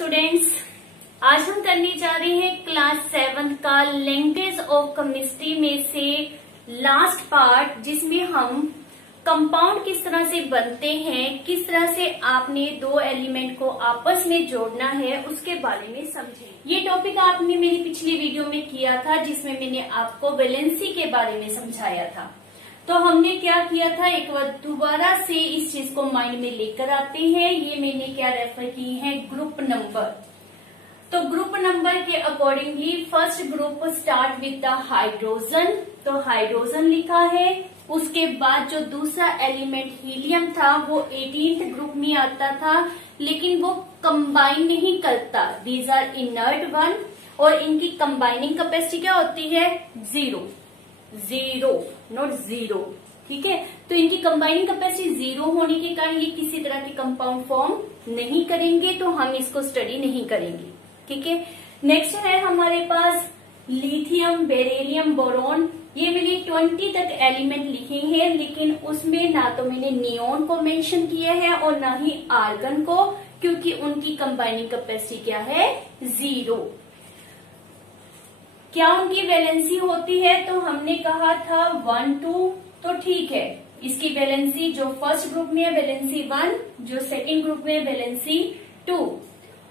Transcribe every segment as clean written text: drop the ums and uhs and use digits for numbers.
Students, आज हम करने जा रहे हैं क्लास 7 का लैंग्वेज ऑफ केमिस्ट्री में से लास्ट पार्ट, जिसमें हम कंपाउंड किस तरह से बनते हैं, किस तरह से आपने दो एलिमेंट को आपस में जोड़ना है उसके बारे में समझे। ये टॉपिक आपने मेरी पिछली वीडियो में किया था, जिसमें मैंने आपको वैलेंसी के बारे में समझाया था। तो हमने क्या किया था, एक बार दोबारा से इस चीज को माइंड में लेकर आते हैं। ये मैंने क्या रेफर की है, ग्रुप नंबर। तो ग्रुप नंबर के accordingly first group start with the hydrogen, तो हाइड्रोजन लिखा है। उसके बाद जो दूसरा एलिमेंट हीलियम था वो 18th ग्रुप में आता था, लेकिन वो कंबाइन नहीं करता। दीज आर इनर्ट वन, और इनकी कंबाइनिंग कैपेसिटी क्या होती है, जीरो नॉट जीरो। ठीक है, तो इनकी कंबाइनिंग कैपेसिटी जीरो होने के कारण ये किसी तरह के कंपाउंड फॉर्म नहीं करेंगे, तो हम इसको स्टडी नहीं करेंगे। ठीक है, नेक्स्ट है हमारे पास लिथियम, बेरिलियम, बोरॉन। ये मैंने 20 तक एलिमेंट लिखे हैं, लेकिन उसमें ना तो मैंने नियोन को मेंशन किया है और ना ही आर्गन को, क्योंकि उनकी कंबाइनिंग कैपेसिटी क्या है, जीरो। क्या उनकी वैलेंसी होती है, तो हमने कहा था 1 2, तो ठीक है। इसकी वैलेंसी जो फर्स्ट ग्रुप में है वैलेंसी 1, जो सेकंड ग्रुप में है वैलेंसी 2।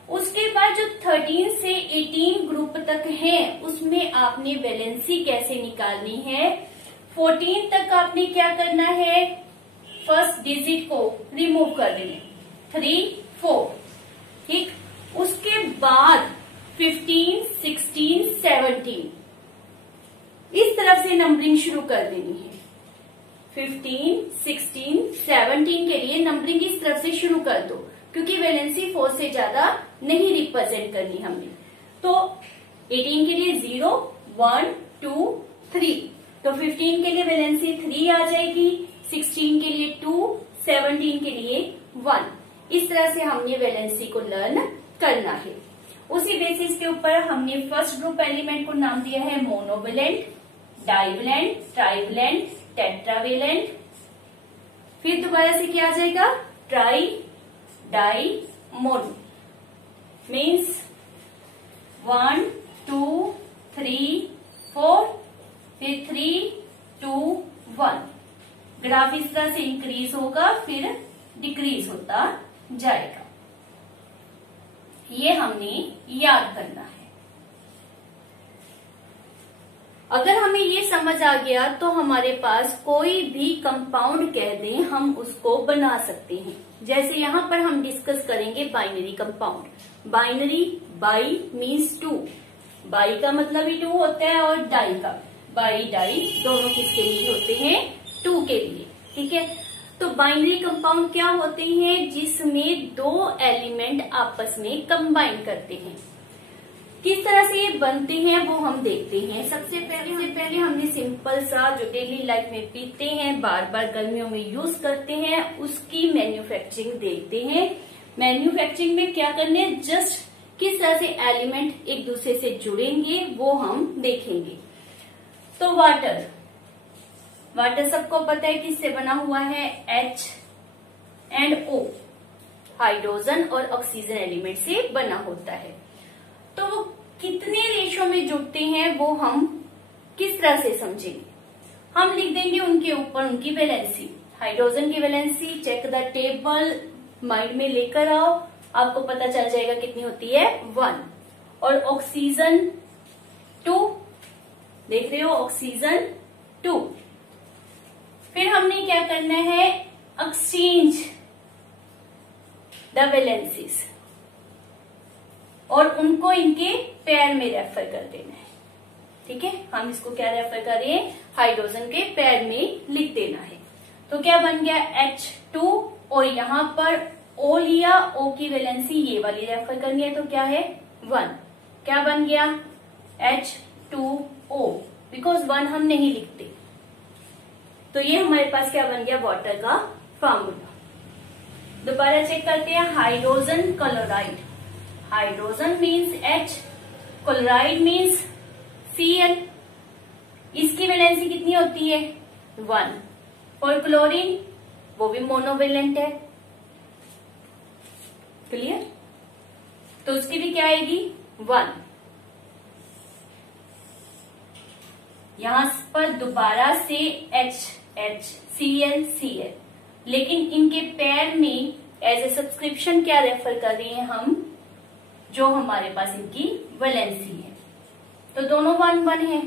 उसके बाद जो 13 से 18 ग्रुप तक है उसमें आपने वैलेंसी कैसे निकालनी है। 14 तक आपने क्या करना है, फर्स्ट डिजिट को रिमूव कर देने, 3 4। ठीक, उसके बाद 15 16 17 इस तरफ से नंबरिंग शुरू कर देनी है। 15 16 17 के लिए नंबरिंग इस तरफ से शुरू कर दो, क्योंकि वैलेंसी 4 से ज्यादा नहीं रिप्रेजेंट करनी हमने। तो 18 के लिए 0 1 2 3, तो 15 के लिए वैलेंसी 3 आ जाएगी, 16 के लिए 2, 17 के लिए 1। इस तरह से हमने वैलेंसी को लर्न करना है। उसी बेसिस के ऊपर हमने फर्स्ट ग्रुप एलिमेंट को नाम दिया है मोनोवेलेंट, डाइवेलेंट, ट्राइवेलेंट, टेट्रावेलेंट। फिर दोबारा से क्या आ जाएगा, ट्राई डाई मोनो, मीन्स 1 2 3 4, फिर 3 2 1। ग्राफ इस तरह से इंक्रीज होगा फिर डिक्रीज होता जाएगा। ये हमने याद करना है। अगर हमें ये समझ आ गया तो हमारे पास कोई भी कंपाउंड कह दें हम उसको बना सकते हैं। जैसे यहाँ पर हम डिस्कस करेंगे binary compound. Binary, by means 2, by का मतलब ही 2 होता है, और डाई का, बाई डाई दोनों किसके लिए होते हैं, 2 के लिए। ठीक है, तो बाइनरी कंपाउंड क्या होते हैं, जिसमें दो एलिमेंट आपस में कंबाइन करते हैं। किस तरह से ये बनते हैं वो हम देखते हैं। सबसे पहले हमने सिंपल सा जो डेली लाइफ में पीते हैं, बार बार गर्मियों में यूज करते हैं, उसकी मैन्युफैक्चरिंग देखते हैं। मैन्युफैक्चरिंग में क्या करने, जस्ट किस तरह से एलिमेंट एक दूसरे से जुड़ेंगे वो हम देखेंगे। तो वाटर सबको पता है किससे बना हुआ है, H&O, हाइड्रोजन और ऑक्सीजन एलिमेंट से बना होता है। तो वो कितने रेशो में जुड़ते हैं वो हम किस तरह से समझेंगे, हम लिख देंगे उनके ऊपर उनकी वैलेंसी। हाइड्रोजन की valency check the table, mind में लेकर आओ, आपको पता चल जाएगा कितनी होती है, 1। और ऑक्सीजन 2, देख रहे हो, ऑक्सीजन 2। फिर हमने क्या करना है, एक्सचेंज द वैलेंसीज, और उनको इनके पेयर में रेफर कर देना है। ठीक है, हम इसको क्या रेफर करें, हाइड्रोजन के पेयर में लिख देना है। तो क्या बन गया, H2, और यहाँ पर O लिया, O की वैलेंसी ये वाली रेफर करनी है, तो क्या है, 1। क्या बन गया, H2O, बिकॉज 1 हम नहीं लिखते। तो ये हमारे पास क्या बन गया, वाटर का फार्मूला। दोबारा चेक करते हैं, hydrogen chloride, hydrogen means H, chloride means Cl। इसकी वैलेंसी कितनी होती है, 1। और क्लोरीन वो भी मोनोवेलेंट है। क्लियर, तो उसकी भी क्या आएगी 1। यहां पर दोबारा से HCl, लेकिन इनके पैर में एज ए सब्सक्रिप्शन क्या रेफर कर रहे हैं हम, जो हमारे पास इनकी वैलेंसी है। तो दोनों 1 1 है।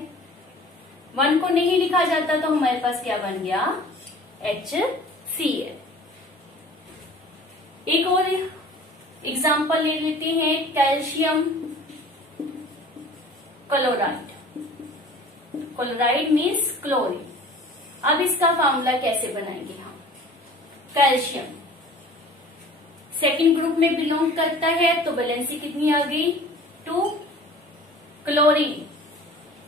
1 को नहीं लिखा जाता तो हमारे पास क्या बन गया HCl। एक और एग्जाम्पल ले लेते हैं, calcium chloride. Chloride means chlorine. अब इसका फॉर्मूला कैसे बनाएंगे हम। कैल्शियम सेकंड ग्रुप में बिलोंग करता है तो वैलेंसी कितनी आ गई 2। क्लोरीन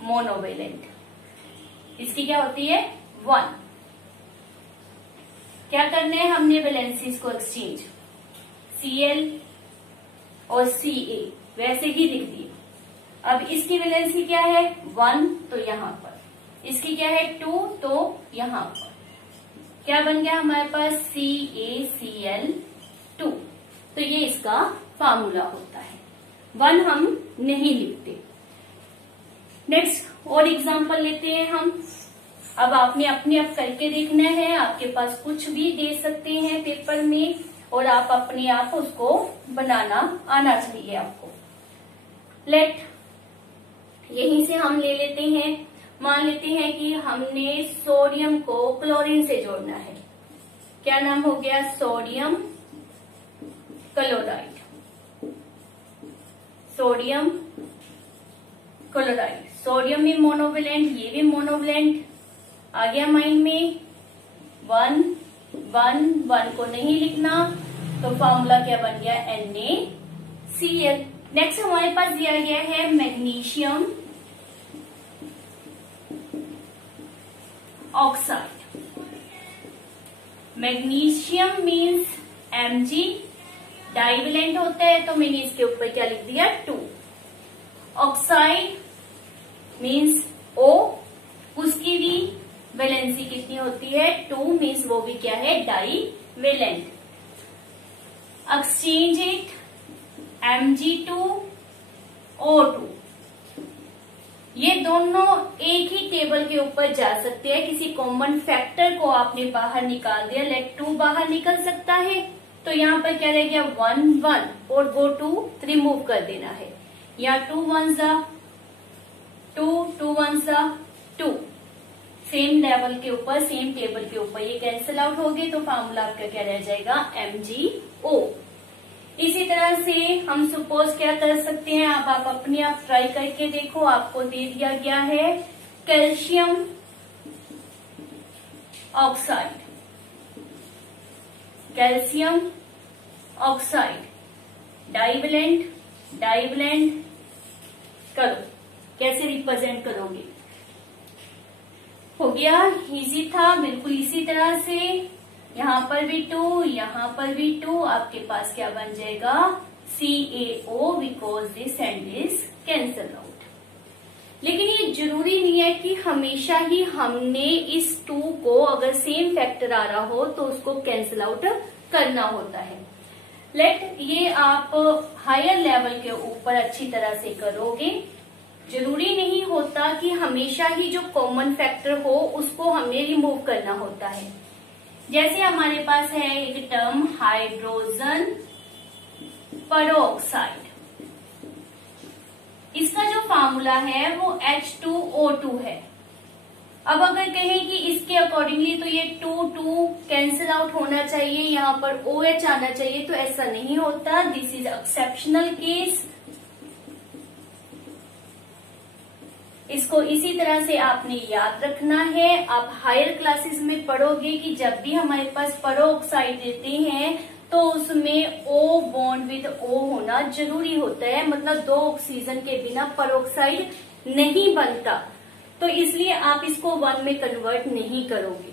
मोनोवेलेंट, इसकी क्या होती है 1। क्या करना है हमने वैलेंसीज को एक्सचेंज, Cl और Ca वैसे ही लिख दिया। अब इसकी वैलेंसी क्या है 1 तो यहां पर, इसकी क्या है 2 तो यहां पर क्या बन गया हमारे पास CaCl2। तो ये इसका फार्मूला होता है। 1 हम नहीं लिखते। नेक्स्ट और एग्जांपल लेते हैं हम। अब आपने अपने आप करके देखना है, आपके पास कुछ भी दे सकते हैं पेपर में और आप अपने आप उसको बनाना आना चाहिए आपको। लेट यहीं से हम ले लेते हैं, मान लेते हैं कि हमने सोडियम को क्लोरीन से जोड़ना है। क्या नाम हो गया sodium chloride. Sodium chloride, sodium भी मोनोवेलेंट, ये भी मोनोवेलेंट। आ गया माइंड में 1 1 1 को नहीं लिखना तो फॉर्मूला क्या बन गया NaCl। नेक्स्ट हमारे पास दिया गया है magnesium oxide. Magnesium means Mg, divalent होता है तो मैंने इसके ऊपर क्या लिख दिया 2। ऑक्साइड मीन्स O, उसकी भी वैलेंसी कितनी होती है 2 मीन्स वो भी क्या है डाइवेलेंट। एक्सचेंज इट Mg2O2, ये दोनों एक ही टेबल के ऊपर जा सकते हैं। किसी कॉमन फैक्टर को आपने बाहर निकाल दिया, लेट 2 बाहर निकल सकता है तो यहाँ पर क्या रह गया 1 1 और वो 2 रिमूव कर देना है। या 2 1 2 2 1 2, सेम लेवल के ऊपर सेम टेबल के ऊपर ये कैंसिल आउट हो गए तो फॉर्मूला आपका क्या रह जाएगा MgO। इसी तरह से हम सपोज क्या कर सकते हैं, अब आप अपने आप ट्राई करके देखो। आपको दे दिया गया है calcium oxide, calcium oxide divalent, divalent करो, कैसे रिप्रेजेंट करोगे। हो गया, इजी था बिल्कुल। इसी तरह से यहाँ पर भी 2, यहाँ पर भी 2, आपके पास क्या बन जाएगा CaO because this and this cancel out. लेकिन ये जरूरी नहीं है कि हमेशा ही हमने इस 2 को अगर सेम फैक्टर आ रहा हो तो उसको कैंसल आउट करना होता है। लेट ये आप हायर लेवल के ऊपर अच्छी तरह से करोगे। जरूरी नहीं होता कि हमेशा ही जो कॉमन फैक्टर हो उसको हमें रिमूव करना होता है। जैसे हमारे पास है एक टर्म हाइड्रोजन पेरोक्साइड, इसका जो फार्मूला है वो H2O2 है। अब अगर कहें कि इसके अकॉर्डिंगली तो ये 2 2 कैंसिल आउट होना चाहिए, यहाँ पर OH आना चाहिए, तो ऐसा नहीं होता। This is exceptional case. इसको इसी तरह से आपने याद रखना है। आप हायर क्लासेस में पढ़ोगे कि जब भी हमारे पास पेरोक्साइड देते हैं तो उसमें O बॉन्ड विद O होना जरूरी होता है, मतलब 2 ऑक्सीजन के बिना पेरोक्साइड नहीं बनता। तो इसलिए आप इसको 1 में कन्वर्ट नहीं करोगे।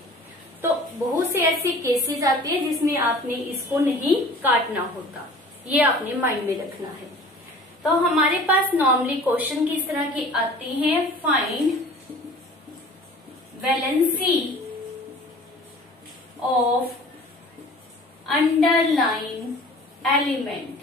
तो बहुत से ऐसे केसेस आते हैं जिसमें आपने इसको नहीं काटना होता, ये आपने माइंड में रखना है। तो हमारे पास नॉर्मली क्वेश्चन किस तरह के आते हैं, find valency of underline element.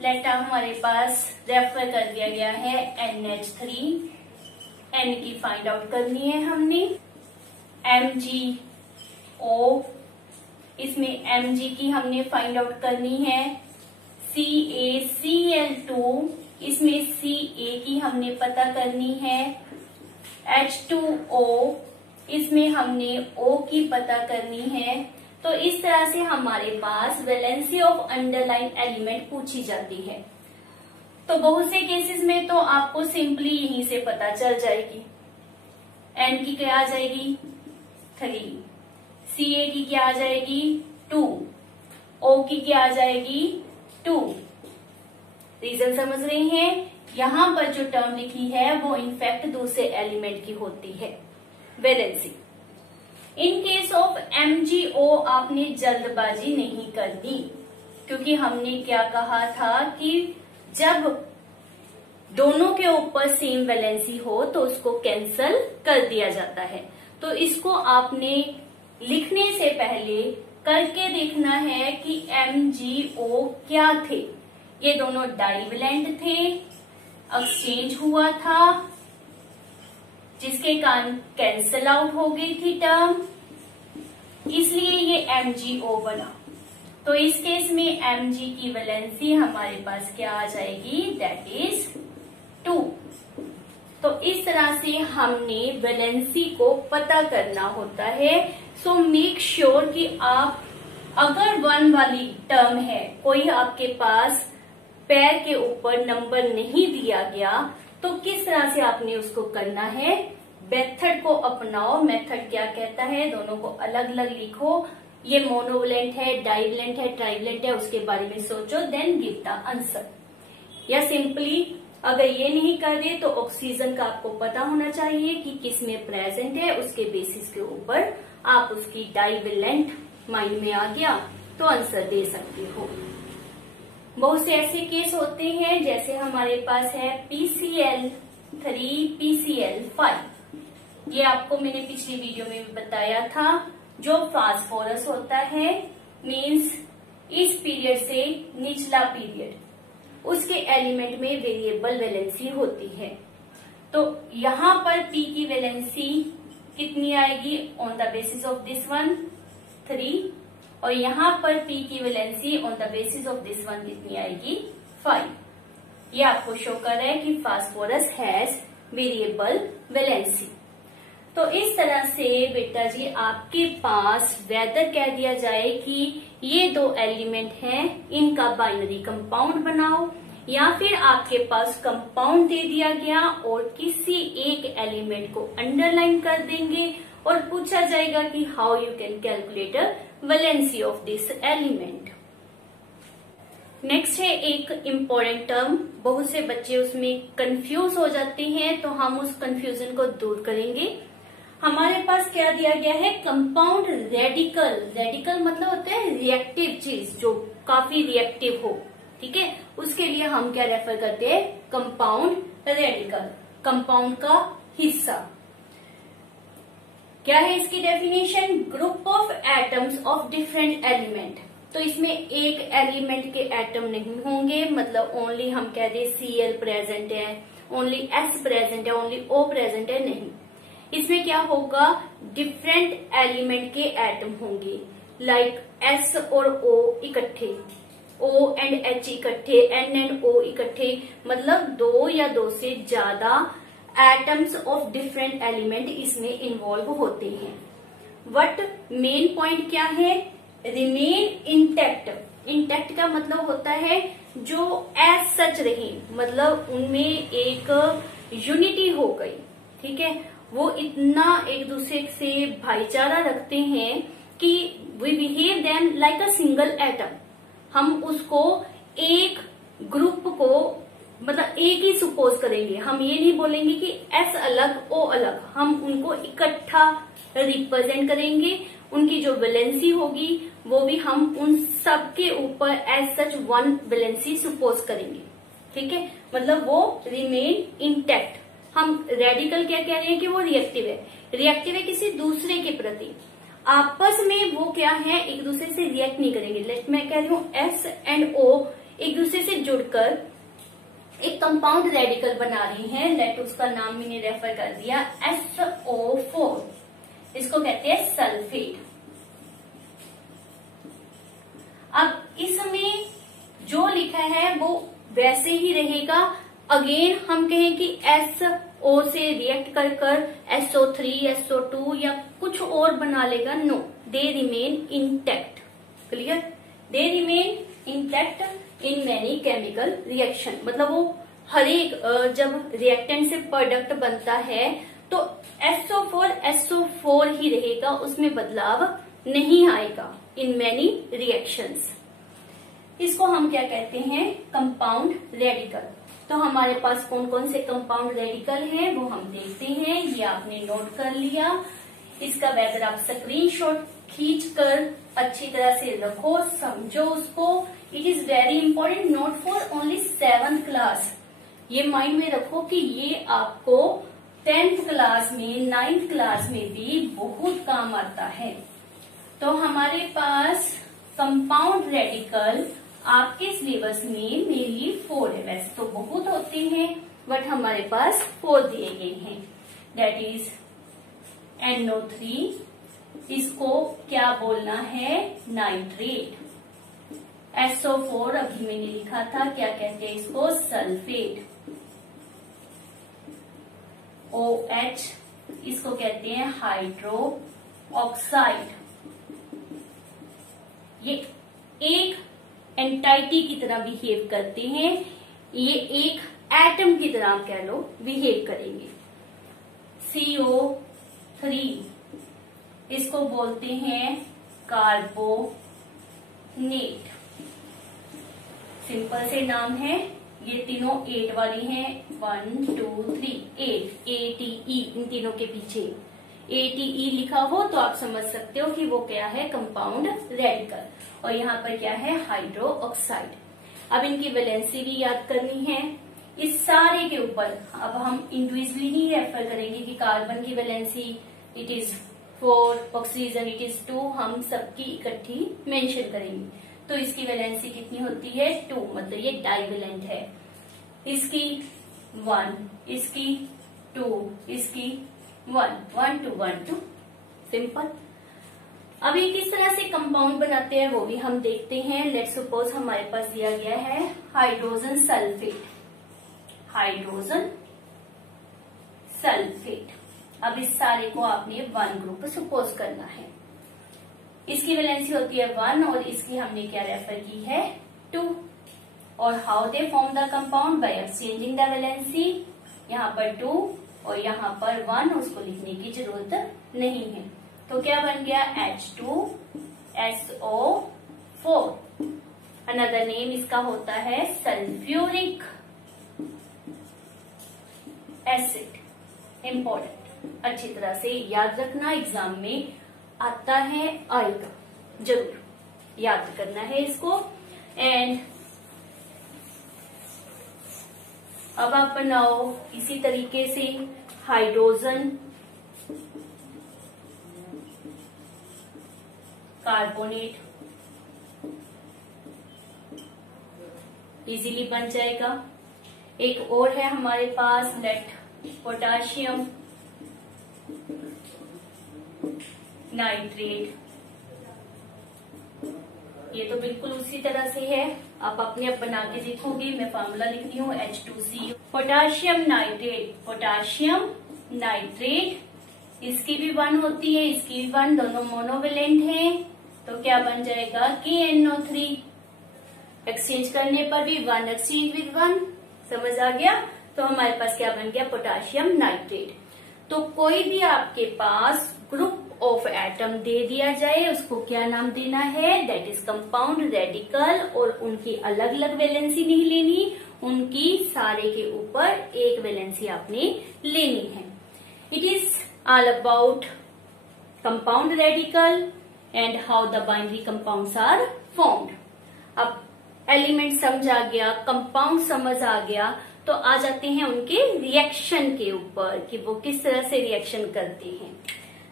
लेटा हमारे पास रेफर कर दिया गया है NH3, N की फाइंड आउट करनी है हमने। MgO, इसमें Mg की हमने फाइंड आउट करनी है। CaCl2, इसमें Ca की हमने पता करनी है। H2O, इसमें हमने O की पता करनी है। तो इस तरह से हमारे पास वैलेंसी ऑफ अंडरलाइन एलिमेंट पूछी जाती है। तो बहुत से केसेस में तो आपको सिंपली यहीं से पता चल जाएगी। N की क्या आ जाएगी 3, Ca की क्या आ जाएगी 2, O की क्या आ जाएगी 2। रीजन समझ रही हैं? यहां पर जो टर्म लिखी है वो इनफैक्ट दूसरे एलिमेंट की होती है valency. In case of MgO आपने जल्दबाजी नहीं करनी, क्योंकि हमने क्या कहा था कि जब दोनों के ऊपर सेम वैलेंसी हो तो उसको कैंसल कर दिया जाता है। तो इसको आपने लिखने से पहले करके देखना है कि MgO क्या थे। ये दोनों डाइवेलेंट थे, एक्सचेंज हुआ था, जिसके कारण कैंसल आउट हो गई थी टर्म, इसलिए ये MgO बना। तो इस केस में Mg की वैलेंसी हमारे पास क्या आ जाएगी, दैट इज 2। तो इस तरह से हमने वैलेंसी को पता करना होता है। सो मेक श्योर कि आप अगर 1 वाली टर्म है, कोई आपके पास पैर के ऊपर नंबर नहीं दिया गया, तो किस तरह से आपने उसको करना है, मेथड को अपनाओ। मेथड क्या कहता है, दोनों को अलग अलग लिखो। ये मोनोवैलेंट है, डाइवेलेंट है, ट्राइवेलेंट है, उसके बारे में सोचो, देन गिव द आंसर। या सिंपली अगर ये नहीं कर दे तो ऑक्सीजन का आपको पता होना चाहिए कि किस में प्रेजेंट है, उसके बेसिस के ऊपर आप उसकी डाइवेलेंट माइंड में आ गया तो आंसर दे सकते हो। बहुत से ऐसे केस होते हैं, जैसे हमारे पास है PCl3, PCl5। ये आपको मैंने पिछली वीडियो में भी बताया था। जो फास्फोरस होता है, मीन्स इस पीरियड से निचला पीरियड, उसके एलिमेंट में वेरिएबल वैलेंसी होती है। तो यहां पर P की वैलेंसी कितनी आएगी, on the basis of this one 3, और यहां पर P की valency on the basis of this one कितनी आएगी 5। ये आपको शो कर रहा है कि फास्फोरस हैज वेरिएबल वैलेंसी। तो इस तरह से बेटा जी आपके पास वेदर कह दिया जाए कि ये 2 एलिमेंट हैं, इनका बाइनरी कंपाउंड बनाओ, या फिर आपके पास कंपाउंड दे दिया गया और किसी एक एलिमेंट को अंडरलाइन कर देंगे और पूछा जाएगा कि how you can calculate valency of this element. Next है एक इम्पोर्टेंट टर्म, बहुत से बच्चे उसमें कंफ्यूज हो जाते हैं, तो हम उस कंफ्यूजन को दूर करेंगे। हमारे पास क्या दिया गया है, कंपाउंड रेडिकल। रेडिकल मतलब होता है रिएक्टिव चीज, जो काफी रिएक्टिव हो, ठीक है, उसके लिए हम क्या रेफर करते हैं, कंपाउंड रेडिकल, कंपाउंड का हिस्सा। क्या है इसकी definition, group of atoms of different element. तो इसमें एक एलिमेंट के एटम नहीं होंगे, मतलब ओनली हम कह दें Cl प्रेजेंट है, ओनली S प्रेजेंट है, ओनली O प्रेजेंट है, नहीं। इसमें क्या होगा, डिफरेंट एलिमेंट के एटम होंगे, लाइक S और O इकट्ठे, O एंड H इकट्ठे, N एंड O इकट्ठे, मतलब 2 या 2 से ज्यादा एटम्स ऑफ डिफरेंट एलिमेंट इसमें इन्वॉल्व होते हैं। बट मेन पॉइंट क्या है, रिमेन इंटैक्ट। इंटैक्ट का मतलब होता है जो एज सच रहे, मतलब उनमें एक यूनिटी हो गई, ठीक है, वो इतना एक दूसरे से भाईचारा रखते हैं कि we behave them like a single atom. हम उसको एक ग्रुप को मतलब एक ही सपोज करेंगे, हम ये नहीं बोलेंगे कि S अलग O अलग, हम उनको इकट्ठा रिप्रेजेंट करेंगे। उनकी जो वैलेंसी होगी वो भी हम उन सब के ऊपर एज सच 1 वैलेंसी सपोज करेंगे, ठीक है, मतलब वो रिमेन इंटैक्ट। हम रेडिकल क्या कह रहे हैं कि वो रिएक्टिव है, रिएक्टिव है किसी दूसरे के प्रति, आपस में वो क्या है, एक दूसरे से रिएक्ट नहीं करेंगे। मैं कह रही हूँ S एंड O एक दूसरे से जुड़कर एक कंपाउंड रेडिकल बना रही हैं। लेट उसका नाम मैंने रेफर कर दिया SO4, इसको कहते हैं सल्फेट। अब इसमें जो लिखा है वो वैसे ही रहेगा। अगेन हम कहें कि SO से रिएक्ट कर कर SO3, SO2 या कुछ और बना लेगा, no, they remain intact. Clear? They remain intact in many chemical reaction. मतलब वो हर एक जब रिएक्टेंट से प्रोडक्ट बनता है तो SO4 ही रहेगा, उसमें बदलाव नहीं आएगा इन मैनी रिएक्शंस। इसको हम क्या कहते हैं? Compound radical. तो हमारे पास कौन कौन से कंपाउंड रेडिकल हैं वो हम देखते हैं। ये आपने नोट कर लिया। इसका अगर आप स्क्रीनशॉट खींचकर अच्छी तरह से रखो, समझो उसको। It is very important, not for only 7th class. ये माइंड में रखो कि ये आपको 10th क्लास में, 9th क्लास में भी बहुत काम आता है। तो हमारे पास कंपाउंड रेडिकल आपके सिलेबस में मेनली 4 है। वैसे तो बहुत होते हैं बट हमारे पास 4 दिए गए हैं। दैट इज NO3, इसको क्या बोलना है? नाइट्रेट। SO4 अभी मैंने लिखा था, क्या कहते हैं इसको? सल्फेट। OH, इसको कहते हैं हाइड्रो ऑक्साइड। ये एक एंटाइटी की तरह बिहेव करते हैं, ये एक एटम की तरह कह लो बिहेव करेंगे। CO3, इसको बोलते हैं कार्बोनेट। सिंपल से नाम है, ये तीनों 8 वाली हैं। 1 2 3 8 ATE, इन तीनों के पीछे ATE लिखा हो तो आप समझ सकते हो कि वो क्या है? Compound radical. और यहाँ पर क्या है? Hydro oxide. अब इनकी वैलेंसी भी याद करनी है। इस सारे के ऊपर अब हम इंडिविजुअली ही रेफर करेंगे कि कार्बन की valency it is 4, oxygen it is 2, हम सबकी इकट्ठी मेंशन करेंगे। तो इसकी वैलेंसी कितनी होती है? 2, मतलब ये डाइवेलेंट है। इसकी 1, इसकी 2, इसकी 1, 1 2 1 2, सिंपल। अब ये किस तरह से कंपाउंड बनाते हैं वो भी हम देखते हैं। लेट्स सपोज हमारे पास दिया गया है हाइड्रोजन सल्फेट। Hydrogen sulphate. अब इस सारे को आपने 1 ग्रुप सपोज करना है। इसकी वैलेंसी होती है 1 और इसकी हमने क्या रेफर की है? 2। और how they form the compound? By exchanging the valency. यहाँ पर 2 और यहाँ पर 1, उसको लिखने की जरूरत नहीं है। तो क्या बन गया? H2SO4। अनदर नेम इसका होता है सल्फ्यूरिक एसिड। इंपॉर्टेंट, अच्छी तरह से याद रखना, एग्जाम में आता है, आएगा, जरूर याद करना है इसको। एंड अब आप बनाओ इसी तरीके से हाइड्रोजन कार्बोनेट, इजीली बन जाएगा। एक और है हमारे पास, लेट पोटाशियम नाइट्रेट। ये तो बिल्कुल उसी तरह से है, आप अपने आप बना के देखोगे। मैं फॉर्मूला लिख रही हूँ H2CO। Potassium nitrate, potassium nitrate, इसकी भी 1 होती है, इसकी भी 1, दोनों मोनोवेलेंट हैं। तो क्या बन जाएगा? KNO3। एक्सचेंज करने पर भी 1 एक्सचेंज विद 1, समझ आ गया? तो हमारे पास क्या बन गया? Potassium nitrate. तो कोई भी आपके पास ग्रुप ऑफ एटम दे दिया जाए, उसको क्या नाम देना है? That is compound radical. और उनकी अलग अलग वैलेंसी नहीं लेनी, उनकी सारे के ऊपर एक वैलेंसी आपने लेनी है। It is all about compound radical and how the binary compounds are formed. अब एलिमेंट समझ आ गया, कंपाउंड समझ आ गया, तो आ जाते हैं उनके रिएक्शन के ऊपर कि वो किस तरह से रिएक्शन करते हैं।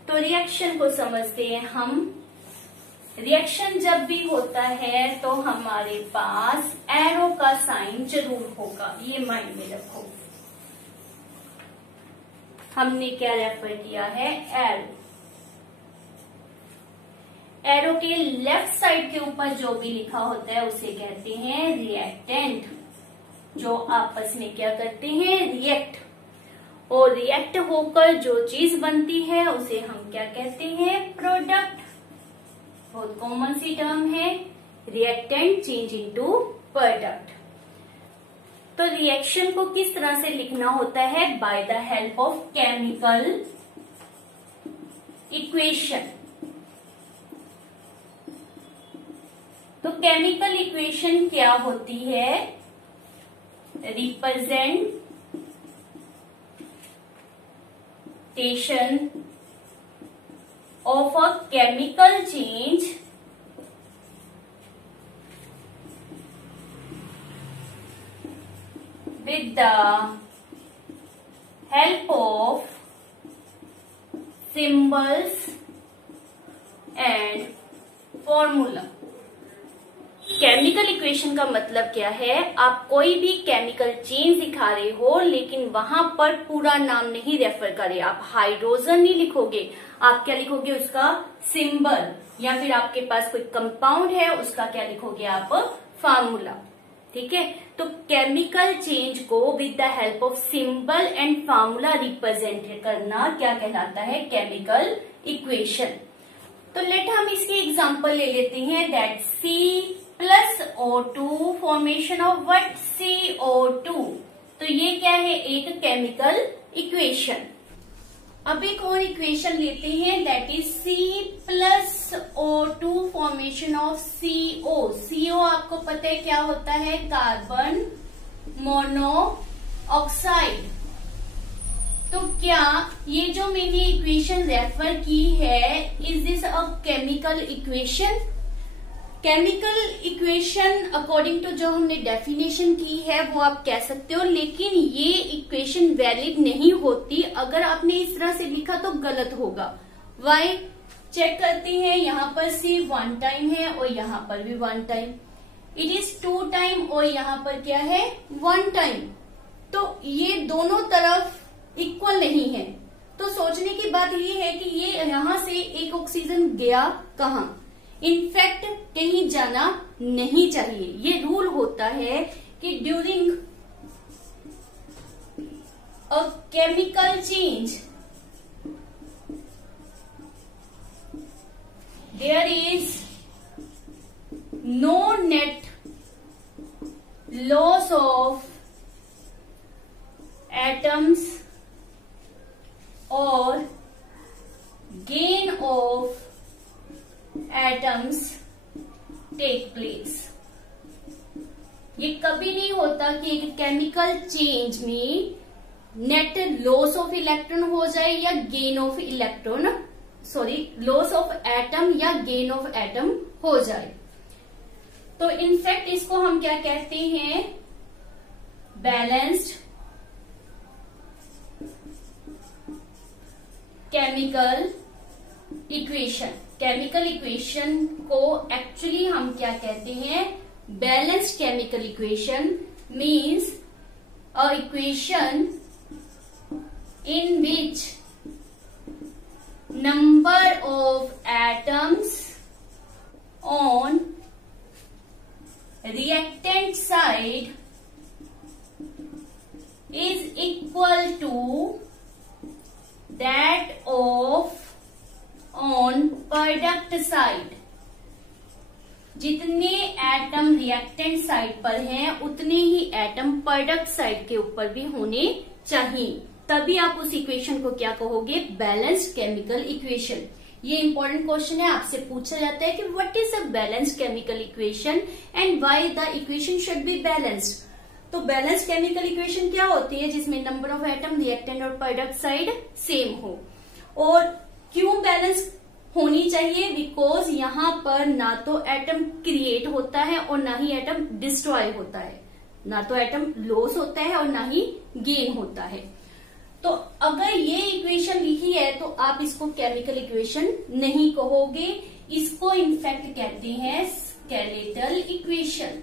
तो रिएक्शन को समझते हैं हम रिएक्शन जब भी होता है तो हमारे पास एरो का साइन जरूर होगा, ये माइंड में रखो। हमने क्या रेफर किया है, एरो। एरो के लेफ्ट साइड के ऊपर जो भी लिखा होता है उसे कहते हैं रिएक्टेंट, जो आपस में क्या करते हैं, रिएक्ट। और रिएक्ट होकर जो चीज बनती है उसे हम क्या कहते हैं, प्रोडक्ट। बहुत कॉमन सी टर्म है, रिएक्टेंट चेंज इनटू प्रोडक्ट। तो रिएक्शन को किस तरह से लिखना होता है, by the help of chemical equation. तो केमिकल इक्वेशन क्या होती है, representation of a chemical change with the help of symbols and formula। Chemical equation का मतलब क्या है, आप कोई भी केमिकल चेंज दिखा रहे हो लेकिन वहां पर पूरा नाम नहीं रेफर करे, आप हाइड्रोजन नहीं लिखोगे, आप क्या लिखोगे, उसका सिंबल, या फिर आपके पास कोई कंपाउंड है उसका क्या लिखोगे आप, फार्मूला। ठीक है, तो केमिकल चेंज को with the help of symbol and formula represent करना क्या कहलाता है, केमिकल इक्वेशन। तो लेट हम इसकी एग्जांपल ले लेते हैं, that C+O2 formation of what, CO2। तो ये क्या है, एक केमिकल इक्वेशन। अब एक और इक्वेशन लेते हैं, that is C+O2 formation of CO। CO आपको पता है क्या होता है, कार्बन मोनोऑक्साइड। तो क्या ये जो मैंने इक्वेशन रेफर की है, is this a chemical equation? Chemical equation according to जो हमने डेफिनेशन की है वो आप कह सकते हो, लेकिन ये इक्वेशन वैलिड नहीं होती। अगर आपने इस तरह से लिखा तो गलत होगा। वाई चेक करते हैं, यहाँ पर C 1 टाइम है और यहाँ पर भी 1 टाइम, इट इज 2 टाइम और यहाँ पर क्या है, 1 टाइम। तो ये दोनों तरफ इक्वल नहीं है। तो सोचने की बात ये है कि ये यहाँ से एक ऑक्सीजन गया कहाँ, इनफैक्ट कहीं जाना नहीं चाहिए। ये रूल होता है कि during a chemical change there is no net loss of atoms और gain of atoms take place। ये कभी नहीं होता कि एक केमिकल चेंज में नेट लॉस ऑफ इलेक्ट्रॉन हो जाए या gain of electron, sorry loss of atom या गेन ऑफ एटम हो जाए। तो इनफैक्ट इसको हम क्या कहते हैं, balanced chemical equation. Chemical equation को एक्चुअली हम क्या कहते हैं, balanced chemical equation means a equation in which number of atoms on reactant side is equal to that of on product side. जितने एटम रिएक्टेंट साइड पर हैं उतने ही atom product side के ऊपर भी होने चाहिए, तभी आप उस इक्वेशन को क्या कहोगे, बैलेंस्ड केमिकल इक्वेशन। ये इंपॉर्टेंट क्वेश्चन है, आपसे पूछा जाता है कि what is a balanced chemical equation and why the equation should be balanced. तो बैलेंस केमिकल इक्वेशन क्या होती है, जिसमें नंबर ऑफ एटम रिएक्टेंट और प्रोडक्ट साइड सेम हो। और क्यों बैलेंस होनी चाहिए, बिकॉज यहाँ पर ना तो एटम क्रिएट होता है और ना ही एटम डिस्ट्रॉय होता है, ना तो एटम लॉस होता है और ना ही गेन होता है। तो अगर ये इक्वेशन लिखी है तो आप इसको केमिकल इक्वेशन नहीं कहोगे, इसको इनफैक्ट कहते हैं स्केलेटल इक्वेशन।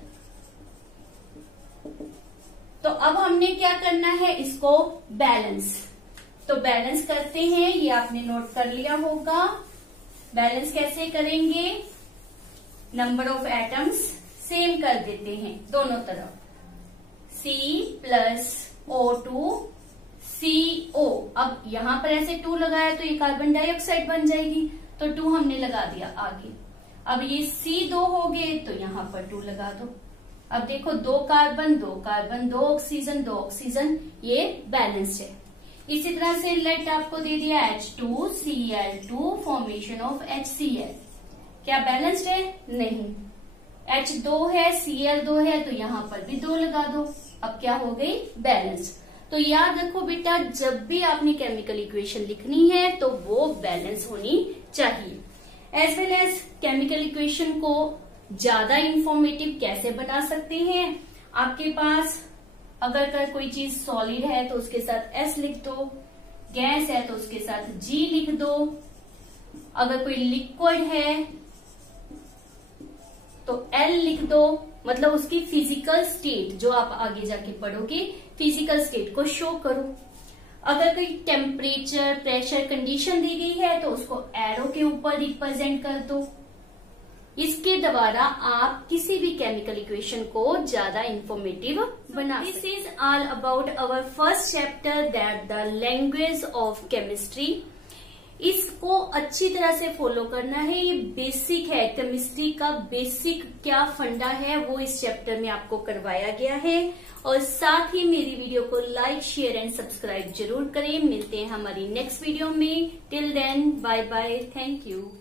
तो अब हमने क्या करना है, इसको बैलेंस। तो बैलेंस करते हैं, ये आपने नोट कर लिया होगा। बैलेंस कैसे करेंगे, नंबर ऑफ एटम्स सेम कर देते हैं दोनों तरफ, C प्लस O2 CO। अब यहां पर ऐसे 2 लगाया तो ये कार्बन डाइऑक्साइड बन जाएगी, तो 2 हमने लगा दिया आगे। अब ये C2 हो गए तो यहां पर 2 लगा दो। अब देखो 2 कार्बन 2 कार्बन 2 ऑक्सीजन 2 ऑक्सीजन, ये बैलेंस्ड है। इसी तरह से लेट आपको दे दिया H2Cl2 फॉर्मेशन ऑफ HCl, क्या बैलेंस्ड है, नहीं। H2 है Cl2 है तो यहां पर भी 2 लगा दो, अब क्या हो गई, बैलेंस। तो याद रखो बेटा, जब भी आपने केमिकल इक्वेशन लिखनी है तो वो बैलेंस होनी चाहिए। As well as chemical equation को ज्यादा इंफॉर्मेटिव कैसे बना सकते हैं, आपके पास अगर कोई चीज सॉलिड है तो उसके साथ S लिख दो, गैस है तो उसके साथ G लिख दो, अगर कोई लिक्विड है तो L लिख दो, मतलब उसकी फिजिकल स्टेट जो आप आगे जाके पढ़ोगे, फिजिकल स्टेट को शो करो। अगर कोई टेम्परेचर प्रेशर कंडीशन दी गई है तो उसको एरो के ऊपर रिप्रेजेंट कर दो। इसके द्वारा आप किसी भी केमिकल इक्वेशन को ज्यादा इंफॉर्मेटिव बना सकते। This is all about our first chapter, that the language of chemistry. इसको अच्छी तरह से फॉलो करना है, ये बेसिक है, केमिस्ट्री का बेसिक क्या फंडा है वो इस चैप्टर में आपको करवाया गया है। और साथ ही मेरी वीडियो को लाइक शेयर एंड सब्सक्राइब जरूर करें। मिलते हैं हमारी नेक्स्ट वीडियो में। Till then bye bye, thank you.